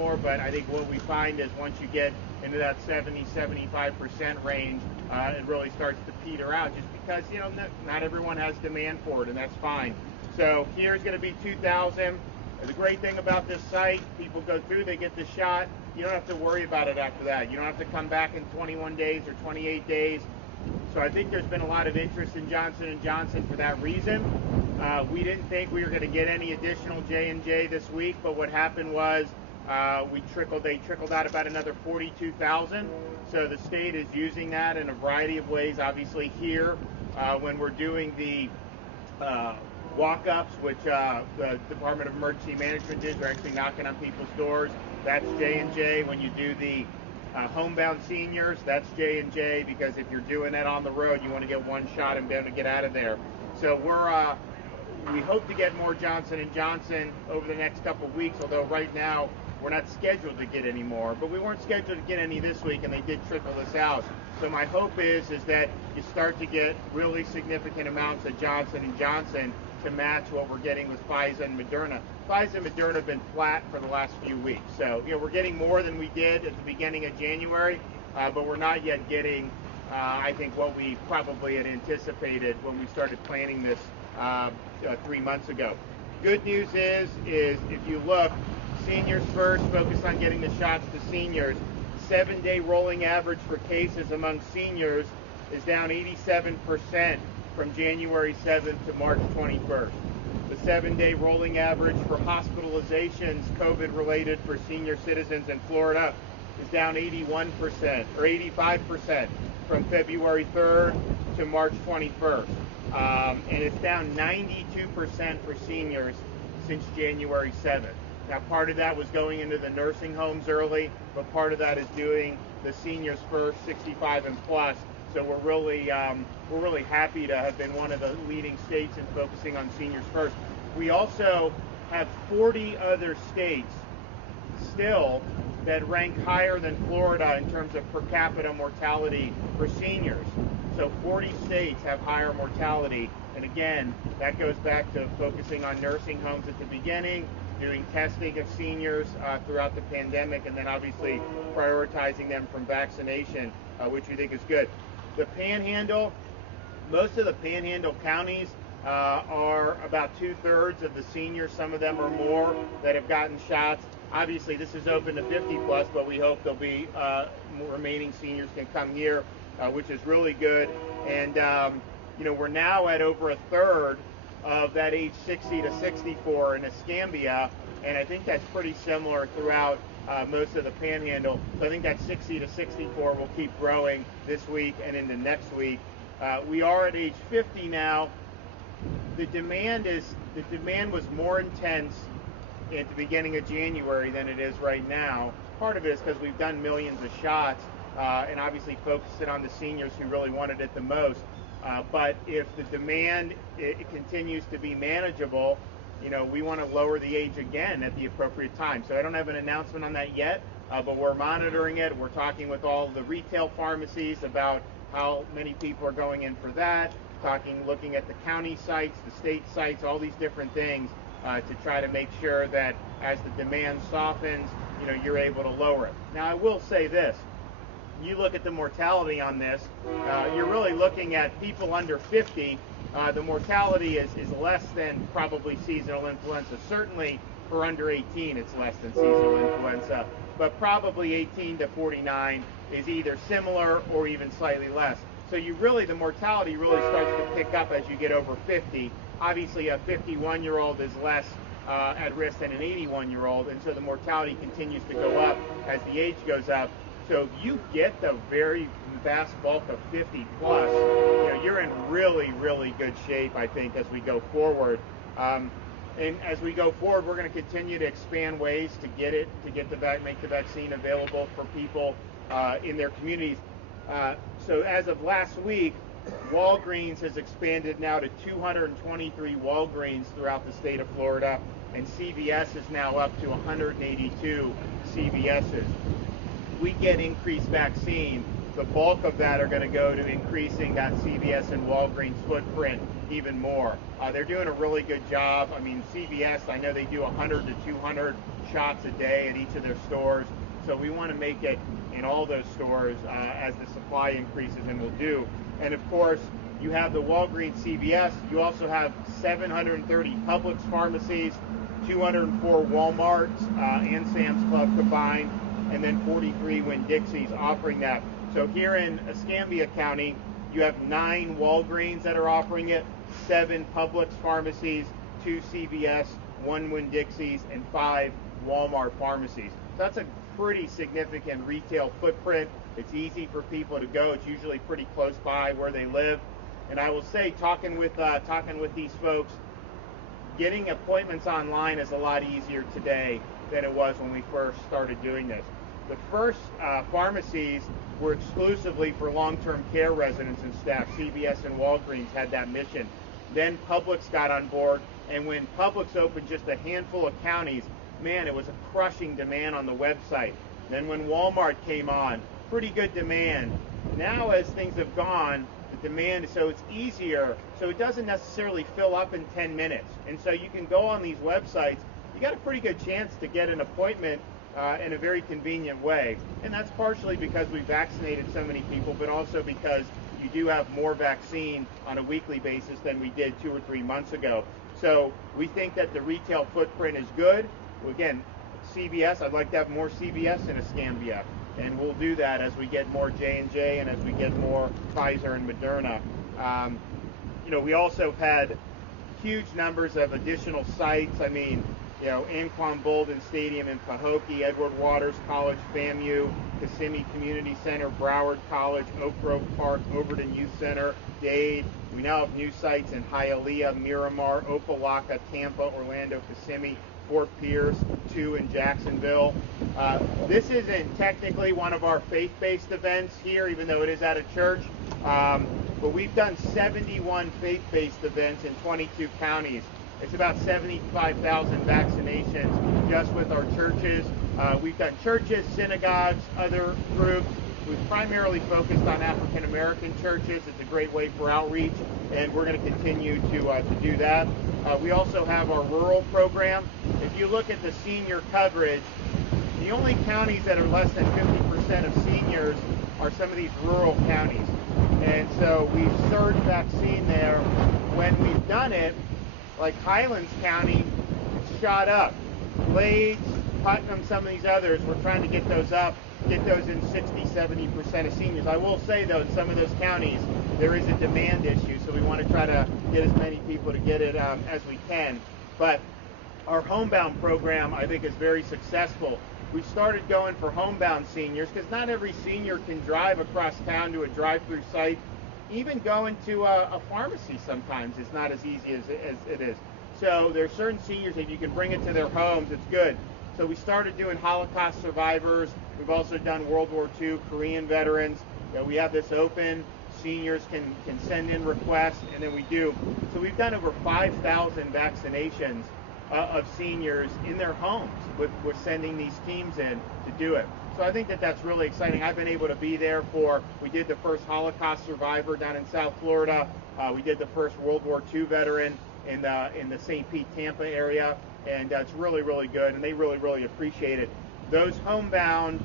anymore, but I think what we find is once you get into that 70-75% range, it really starts to peter out, just because, you know, not everyone has demand for it, and that's fine. So here's going to be 2,000. The great thing about this site, people go through, they get the shot. You don't have to worry about it after that. You don't have to come back in 21 days or 28 days. So I think there's been a lot of interest in Johnson & Johnson for that reason. We didn't think we were going to get any additional J&J this week, but what happened was they trickled out about another 42,000. So the state is using that in a variety of ways. Obviously here, when we're doing the walk-ups, which the Department of Emergency Management did, they're actually knocking on people's doors. That's J&J. When you do the homebound seniors, that's J&J, because if you're doing that on the road, you want to get one shot and be able to get out of there. So we hope to get more Johnson & Johnson over the next couple of weeks, although right now we're not scheduled to get any more. But we weren't scheduled to get any this week, and they did trickle this out. So my hope is that you start to get really significant amounts of Johnson & Johnson to match what we're getting with Pfizer and Moderna. Pfizer and Moderna have been flat for the last few weeks. So, you know, we're getting more than we did at the beginning of January, but we're not yet getting, I think, what we probably had anticipated when we started planning this 3 months ago. Good news is if you look, seniors first, focus on getting the shots to seniors. 7-day rolling average for cases among seniors is down 87% from January 7th to March 21st. The 7-day rolling average for hospitalizations COVID-related for senior citizens in Florida is down 81% or 85% from February 3rd to March 21st. And it's down 92% for seniors since January 7th. Now, part of that was going into the nursing homes early, but part of that is doing the seniors first, 65 and plus. So we're really happy to have been one of the leading states in focusing on seniors first. We also have 40 other states still that rank higher than Florida in terms of per capita mortality for seniors. So 40 states have higher mortality. And again, that goes back to focusing on nursing homes at the beginning, doing testing of seniors throughout the pandemic, and then obviously prioritizing them from vaccination, which we think is good. The Panhandle, most of the Panhandle counties are about 2/3 of the seniors, some of them or more, that have gotten shots. Obviously, this is open to 50 plus, but we hope there'll be remaining seniors can come here, which is really good. And, you know, we're now at over 1/3 of that age 60 to 64 in Escambia, and I think that's pretty similar throughout most of the Panhandle. So I think that 60 to 64 will keep growing this week and into next week. We are at age 50 now. The demand was more intense at the beginning of January than it is right now. Part of it is because we've done millions of shots and obviously focused it on the seniors who really wanted it the most. But if the demand it continues to be manageable, you know, we want to lower the age again at the appropriate time. So I don't have an announcement on that yet, but we're monitoring it. We're talking with all the retail pharmacies about how many people are going in for that, looking at the county sites, the state sites, all these different things to try to make sure that as the demand softens, you know, you're able to lower it. Now, I will say this. You look at the mortality on this, you're really looking at people under 50. The mortality is less than probably seasonal influenza. Certainly for under 18, it's less than seasonal influenza. But probably 18 to 49 is either similar or even slightly less. So the mortality really starts to pick up as you get over 50. Obviously, a 51-year-old is less at risk than an 81-year-old, and so the mortality continues to go up as the age goes up. So if you get the very vast bulk of 50 plus, you know, you're in really, really good shape, I think, as we go forward. And as we go forward, we're going to continue to expand ways to make the vaccine available for people in their communities. So as of last week, Walgreens has expanded now to 223 Walgreens throughout the state of Florida, and CVS is now up to 182 CVSs. We get increased vaccine, the bulk of that are going to go to increasing that CVS and Walgreens footprint even more. They're doing a really good job. I mean, CVS, I know they do 100 to 200 shots a day at each of their stores. So we want to make it in all those stores as the supply increases, and will do. And of course, you have the Walgreens CVS. You also have 730 Publix pharmacies, 204 Walmarts and Sam's Club combined, and then 43 Winn-Dixie's offering that. So here in Escambia County, you have 9 Walgreens that are offering it, 7 Publix pharmacies, 2 CVS, 1 Winn-Dixie's, and 5 Walmart pharmacies. So that's a pretty significant retail footprint. It's easy for people to go. It's usually pretty close by where they live. And I will say, talking with these folks, getting appointments online is a lot easier today than it was when we first started doing this. The first pharmacies were exclusively for long-term care residents and staff. CVS and Walgreens had that mission. Then Publix got on board, and when Publix opened just a handful of counties, man, it was a crushing demand on the website. Then when Walmart came on, pretty good demand. Now as things have gone, the demand, so it's easier, so it doesn't necessarily fill up in 10 minutes. And so you can go on these websites, you got a pretty good chance to get an appointment in a very convenient way. And that's partially because we vaccinated so many people, but also because you do have more vaccine on a weekly basis than we did 2 or 3 months ago. So we think that the retail footprint is good. Again, CVS, I'd like to have more CVS in Escambia, and we'll do that as we get more J&J and as we get more Pfizer and Moderna. We also had huge numbers of additional sites. I mean, Anquan Bolden Stadium in Pahokee, Edward Waters College, FAMU, Kissimmee Community Center, Broward College, Oak Grove Park, Overton Youth Center, Dade. We now have new sites in Hialeah, Miramar, Opelika, Tampa, Orlando, Kissimmee, Fort Pierce, 2 in Jacksonville. This isn't technically one of our faith-based events here, even though it is at a church. But we've done 71 faith-based events in 22 counties. It's about 75,000 vaccinations just with our churches. We've done churches, synagogues, other groups. We've primarily focused on African American churches. It's a great way for outreach, and we're going to continue to do that. We also have our rural program. If you look at the senior coverage, the only counties that are less than 50% of seniors are some of these rural counties. And so we've surged vaccine there. When we've done it, like Highlands County, it's shot up. Blades, Putnam, some of these others, we're trying to get those up, get those in 60-70% of seniors. I will say, though, in some of those counties, there is a demand issue, so we want to try to get as many people to get it as we can. But our homebound program, I think, is very successful. We started going for homebound seniors because not every senior can drive across town to a drive-through site. Even going to a pharmacy sometimes is not as easy as it is. So there's certain seniors, if you can bring it to their homes, it's good. So we started doing Holocaust survivors. We've also done World War II, Korean veterans. We have this open. Seniors can send in requests, and then we do. So we've done over 5,000 vaccinations of seniors in their homes with sending these teams in to do it. So I think that that's really exciting. I've been able to be there we did the first Holocaust survivor down in South Florida. We did the first World War II veteran in the St. Pete, Tampa area, and it's really, really good, and they really, really appreciate it. Those homebound,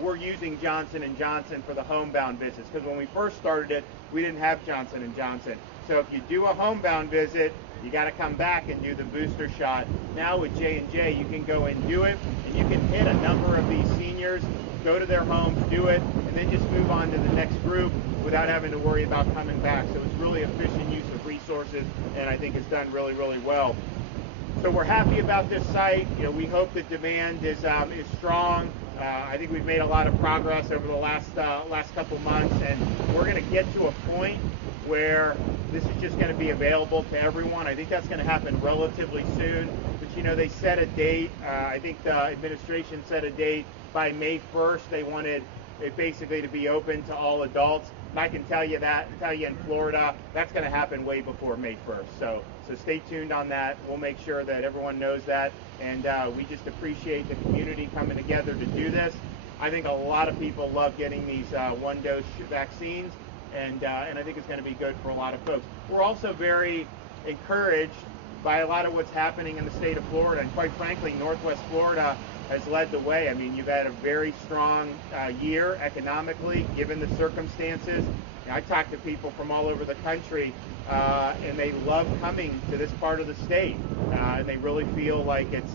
we're using Johnson & Johnson for the homebound visits, because when we first started it, we didn't have Johnson & Johnson. So if you do a homebound visit, you got to come back and do the booster shot. Now with J&J, you can go and do it, and you can hit a number of these seniors, go to their homes, do it, and then just move on to the next group without having to worry about coming back. So it's really efficient use of resources, and I think it's done really, really well. So we're happy about this site. We hope the demand is strong. I think we've made a lot of progress over the last couple months, and we're going to get to a point where this is just going to be available to everyone. I think that's going to happen relatively soon. But they set a date. I think the administration set a date by May 1st. They wanted it basically to be open to all adults. And I can tell you in Florida, that's going to happen way before May 1st. So stay tuned on that. We'll make sure that everyone knows that. And we just appreciate the community coming together to do this. I think a lot of people love getting these one-dose vaccines, and I think it's going to be good for a lot of folks. We're also very encouraged by a lot of what's happening in the state of Florida, and quite frankly, Northwest Florida has led the way. I mean, you've had a very strong year economically, given the circumstances. I talk to people from all over the country, and they love coming to this part of the state, and they really feel like it's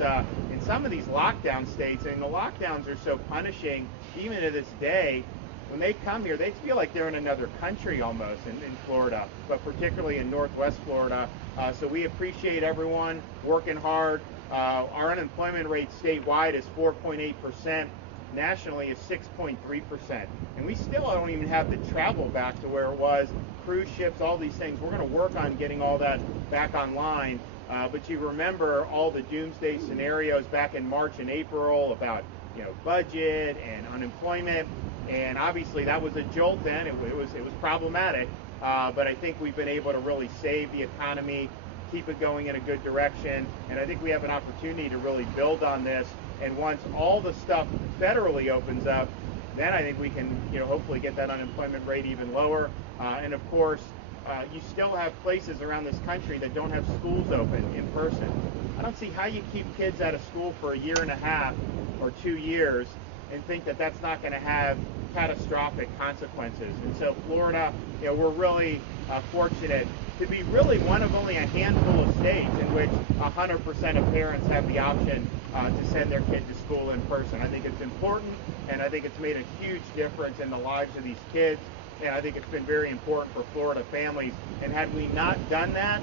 in some of these lockdown states, and the lockdowns are so punishing, even to this day. When they come here, they feel like they're in another country almost in Florida, but particularly in Northwest Florida. So we appreciate everyone working hard. Our unemployment rate statewide is 4.8%. Nationally is 6.3%. And we still don't even have the travel back to where it was, cruise ships, all these things. We're going to work on getting all that back online. But you remember all the doomsday scenarios back in March and April about budget and unemployment. And obviously that was a jolt then. It was problematic. But I think we've been able to really save the economy, keep it going in a good direction. And I think we have an opportunity to really build on this. And once all the stuff federally opens up, then I think we can, hopefully get that unemployment rate even lower. And of course, you still have places around this country that don't have schools open in person. I don't see how you keep kids out of school for a year and a half or 2 years and think that that's not going to have catastrophic consequences. And so Florida, we're really fortunate to be really one of only a handful of states in which 100% of parents have the option to send their kid to school in person. I think it's important, and I think it's made a huge difference in the lives of these kids, and I think it's been very important for Florida families. And had we not done that,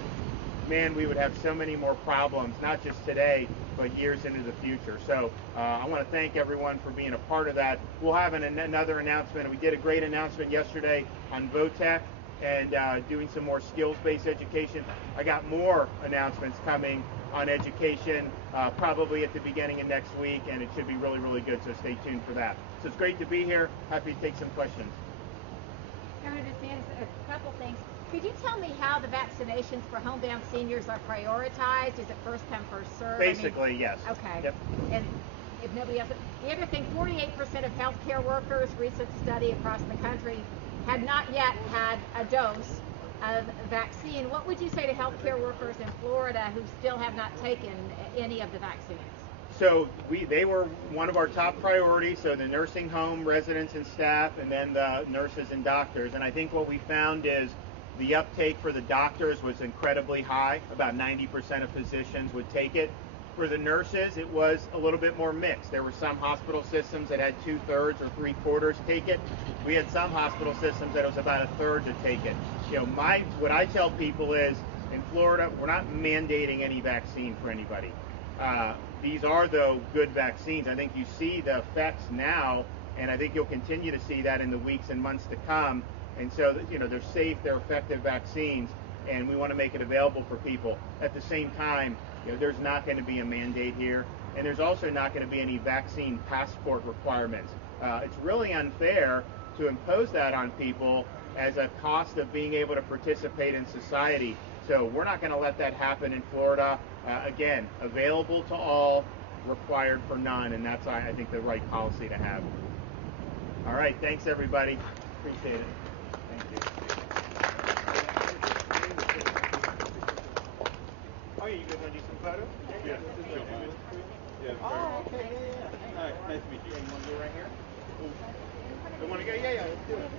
man, we would have so many more problems, not just today, but years into the future. So I want to thank everyone for being a part of that. We'll have another announcement. We did a great announcement yesterday on VOTEC and doing some more skills-based education. I got more announcements coming on education probably at the beginning of next week, and it should be really, really good, so stay tuned for that. So it's great to be here. Happy to take some questions. Governor DeSantis, a couple things. Could you tell me how the vaccinations for homebound seniors are prioritized? Is it first come, first served? Basically, yes. Okay. Yep. And if nobody else, the other thing, 48% of healthcare workers, recent study across the country, had not yet had a dose of vaccine. What would you say to healthcare workers in Florida who still have not taken any of the vaccines? So they were one of our top priorities, so the nursing home residents and staff, and then the nurses and doctors. And I think what we found is the uptake for the doctors was incredibly high. About 90% of physicians would take it. For the nurses, it was a little bit more mixed. There were some hospital systems that had 2/3 or 3/4 take it. We had some hospital systems that it was about 1/3 to take it. What I tell people is, in Florida, we're not mandating any vaccine for anybody. These are, though, good vaccines. I think you see the effects now, and I think you'll continue to see that in the weeks and months to come. And so, they're safe, they're effective vaccines, and we want to make it available for people. At the same time, there's not going to be a mandate here, and there's also not going to be any vaccine passport requirements. It's really unfair to impose that on people as a cost of being able to participate in society. So we're not going to let that happen in Florida. Again, available to all, required for none, and that's, I think, the right policy to have. All right, thanks, everybody. Appreciate it. Thank you. Oh, yeah, you guys want to do some photos? Yeah. Oh, okay, yeah. All right, nice to meet you. You want to go right here? You want to go? Yeah, let's do it.